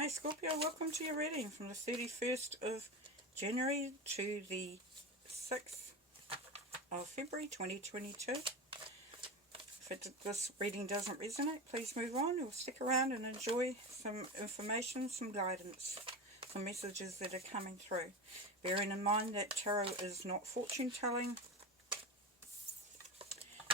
Hi Scorpio, welcome to your reading from the 31st of January to the 6th of February 2022. If this reading doesn't resonate, please move on or stick around and enjoy some information, some guidance, some messages that are coming through. Bearing in mind that tarot is not fortune telling,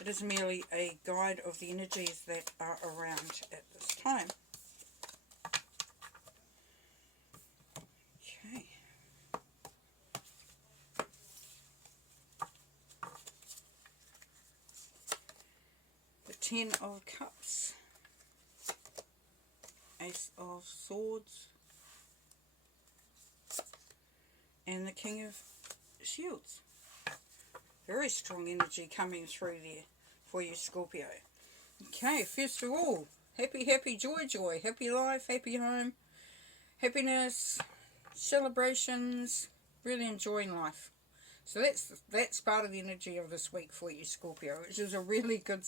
it is merely a guide of the energies that are around at this time. Okay. The 10 of Cups, Ace of Swords, and the King of Shields. Very strong energy coming through there for you, Scorpio. Okay, first of all, happy, joy, happy life, happy home, happiness, celebrations, really enjoying life. So that's part of the energy of this week for you, Scorpio, which is a really good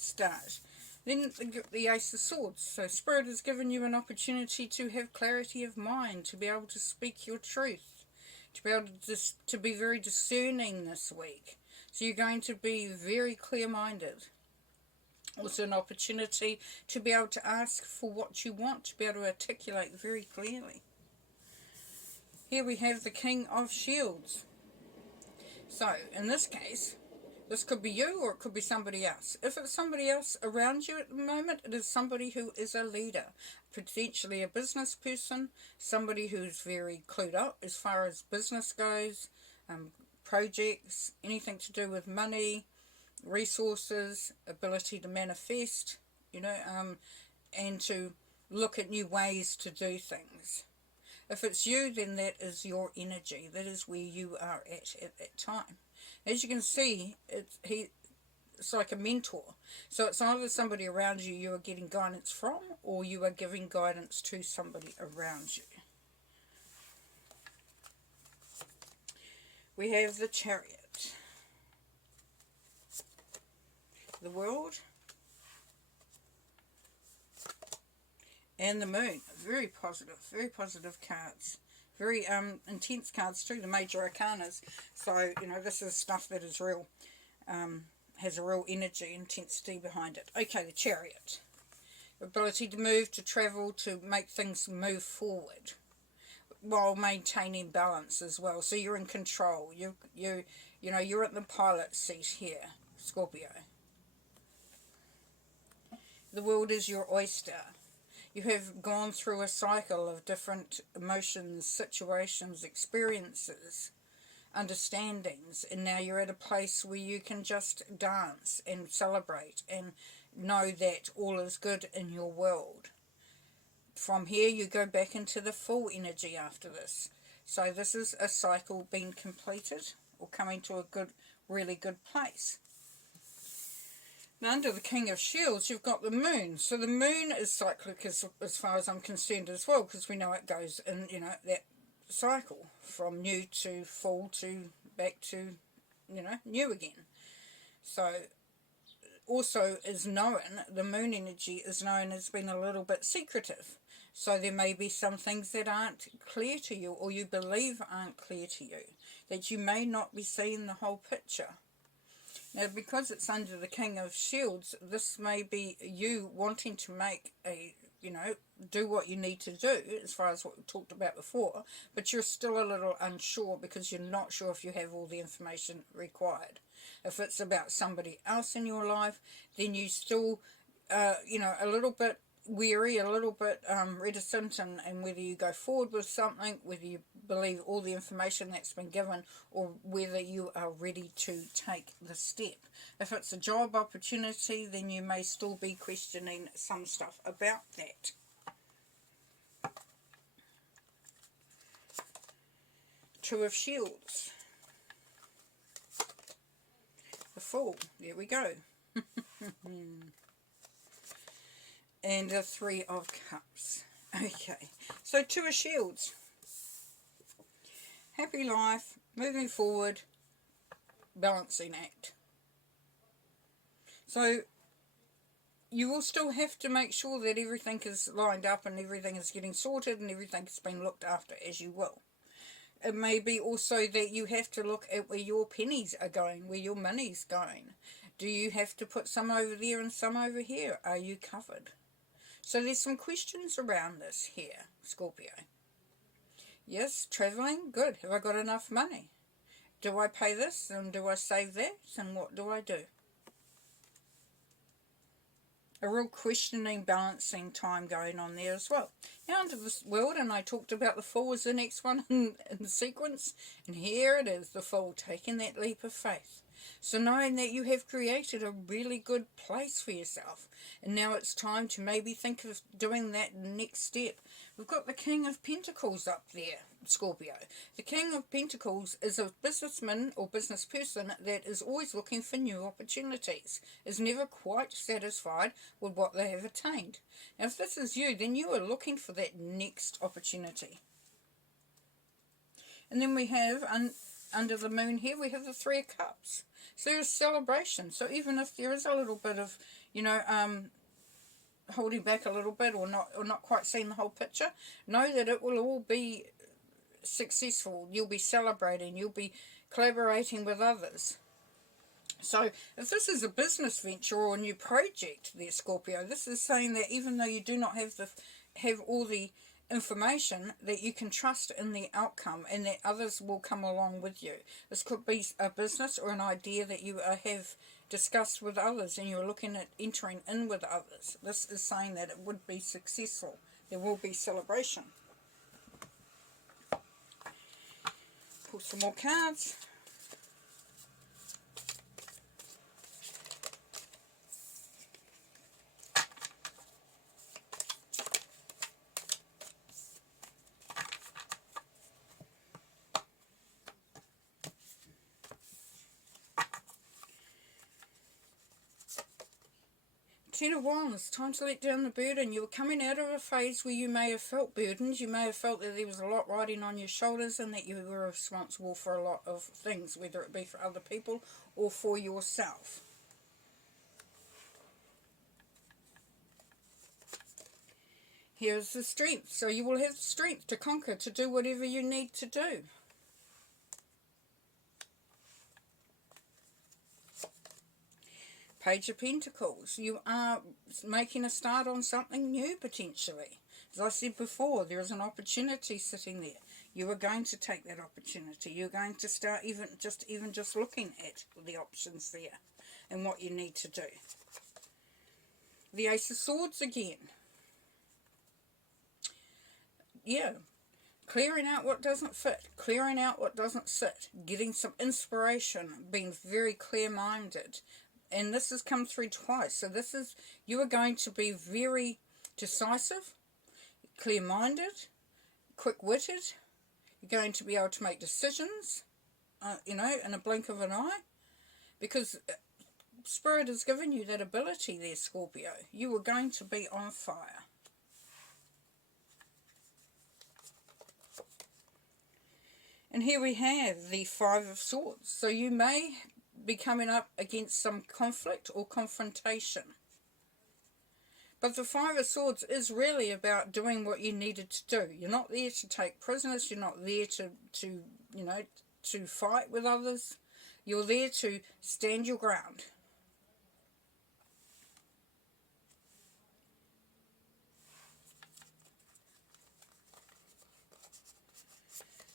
start. Then the Ace of Swords. So Spirit has given you an opportunity to have clarity of mind, to be able to speak your truth, to be able to be very discerning this week. So you're going to be very clear-minded. Also an opportunity to be able to ask for what you want, to be able to articulate very clearly. Here we have the King of Shields. So in this case, this could be you or it could be somebody else. If it's somebody else around you at the moment, it is somebody who is a leader, potentially a business person, somebody who's very clued up as far as business goes, projects, anything to do with money, resources, ability to manifest, and to look at new ways to do things. If it's you, then that is your energy. That is where you are at that time. As you can see, it's like a mentor. So it's either somebody around you are getting guidance from, or you are giving guidance to somebody around you. We have the Chariot, the World, and the Moon. Very positive cards. Very intense cards too, the major arcanas. So, this is stuff that is real, has a real energy, intensity behind it. Okay, the Chariot. Ability to move, to travel, to make things move forward, while maintaining balance as well. So you're in control. You're at the pilot seat here, Scorpio. The world is your oyster. You have gone through a cycle of different emotions, situations, experiences, understandings, and now you're at a place where you can just dance and celebrate and know that all is good in your world. From here you go back into the full energy after this. So this is a cycle being completed or coming to a really good place. Now, under the King of Shields, you've got the Moon. So the Moon is cyclic as far as I'm concerned as well, because we know it goes in, that cycle from new to full to back to, new again. So also is known, the Moon energy is known as being a little bit secretive. So there may be some things that aren't clear to you, or you believe aren't clear to you, that you may not be seeing the whole picture. Now, because it's under the King of Shields, this may be you wanting to make do what you need to do, as far as what we talked about before, but you're still a little unsure because you're not sure if you have all the information required. If it's about somebody else in your life, then you still, a little bit weary, a little bit reticent and whether you go forward with something, whether you believe all the information that's been given, or whether you are ready to take the step. If it's a job opportunity, then you may still be questioning some stuff about that. Two of Shields. The Fool. There we go. And the Three of Cups. Okay, so Two of Shields. Happy life, moving forward, balancing act. So you will still have to make sure that everything is lined up and everything is getting sorted and everything has been looked after as you will. It may be also that you have to look at where your pennies are going, where your money's going. Do you have to put some over there and some over here? Are you covered? So there's some questions around this here, Scorpio. Yes, travelling, good. Have I got enough money? Do I pay this and do I save that? And what do I do? A real questioning, balancing time going on there as well. Now into this world, and I talked about the Fool as the next one in the sequence, and here it is, the Fool taking that leap of faith. So knowing that you have created a really good place for yourself, and now it's time to maybe think of doing that next step. We've got the King of Pentacles up there, Scorpio. The King of Pentacles is a businessman or business person that is always looking for new opportunities, is never quite satisfied with what they have attained. Now if this is you, then you are looking for that next opportunity. And then we have, under the moon here, we have the Three of Cups. So there's celebration. So even if there is a little bit of, holding back a little bit or not quite seeing the whole picture, know that it will all be successful. You'll be celebrating. You'll be collaborating with others. So if this is a business venture or a new project there, Scorpio, this is saying that even though you do not have all the information, that you can trust in the outcome and that others will come along with you. This could be a business or an idea that you have discussed with others and you're looking at entering in with others. This is saying that it would be successful. There will be celebration. Pull some more cards. Ten of Wands, time to let down the burden. You were coming out of a phase where you may have felt burdened. You may have felt that there was a lot riding on your shoulders and that you were responsible for a lot of things, whether it be for other people or for yourself. Here's the strength. So you will have the strength to conquer, to do whatever you need to do. Page of Pentacles. You are making a start on something new potentially. As I said before, there is an opportunity sitting there. You are going to take that opportunity. You're going to start even just looking at the options there and what you need to do. The Ace of Swords again. Yeah. Clearing out what doesn't fit. Clearing out what doesn't sit. Getting some inspiration. Being very clear-minded. And this has come through twice. So this is, you are going to be very decisive, clear-minded, quick-witted. You're going to be able to make decisions, in a blink of an eye. Because Spirit has given you that ability there, Scorpio. You are going to be on fire. And here we have the Five of Swords. So you may be coming up against some conflict or confrontation. But the Five of Swords is really about doing what you needed to do. You're not there to take prisoners. You're not there to fight with others. You're there to stand your ground.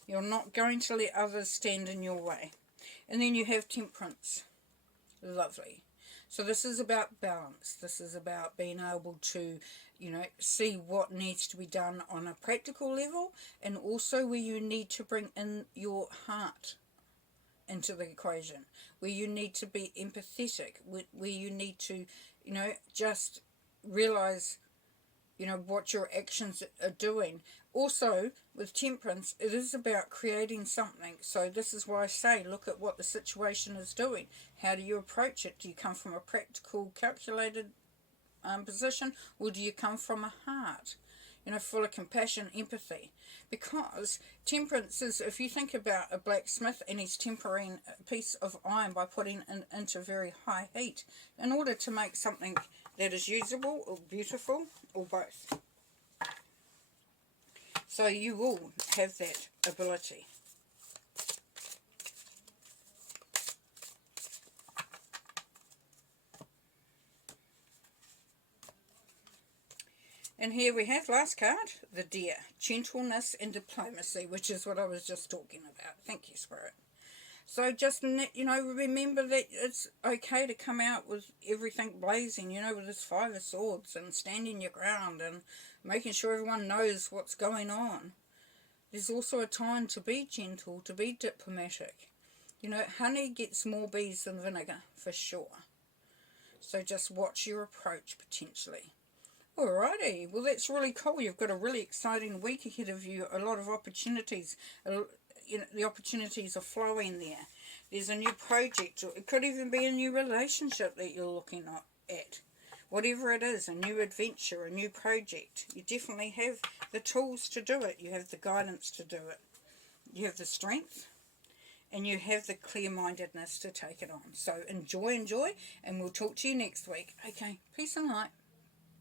You're not going to let others stand in your way. And then you have Temperance. Lovely. So this is about balance. This is about being able to, see what needs to be done on a practical level, and also where you need to bring in your heart into the equation, where you need to be empathetic, where you need to, just realize, what your actions are doing. Also, with Temperance, it is about creating something. So this is why I say, look at what the situation is doing. How do you approach it? Do you come from a practical, calculated position, or do you come from a heart, full of compassion, empathy? Because Temperance is, if you think about a blacksmith and he's tempering a piece of iron by putting it into very high heat, in order to make something that is usable or beautiful or both. So you will have that ability. And here we have, last card, the Deer. Gentleness and diplomacy, which is what I was just talking about. Thank you, Spirit. So just, you know, remember that it's okay to come out with everything blazing, you know, with this Five of Swords and standing your ground and making sure everyone knows what's going on. There's also a time to be gentle, to be diplomatic. You know, honey gets more bees than vinegar, for sure. So just watch your approach, potentially. Alrighty, well that's really cool. You've got a really exciting week ahead of you. A lot of opportunities. You know, the opportunities are flowing there. There's a new project. It could even be a new relationship that you're looking at. Whatever it is, a new adventure, a new project. You definitely have the tools to do it. You have the guidance to do it. You have the strength. And you have the clear-mindedness to take it on. So enjoy, and we'll talk to you next week. Okay, peace and light.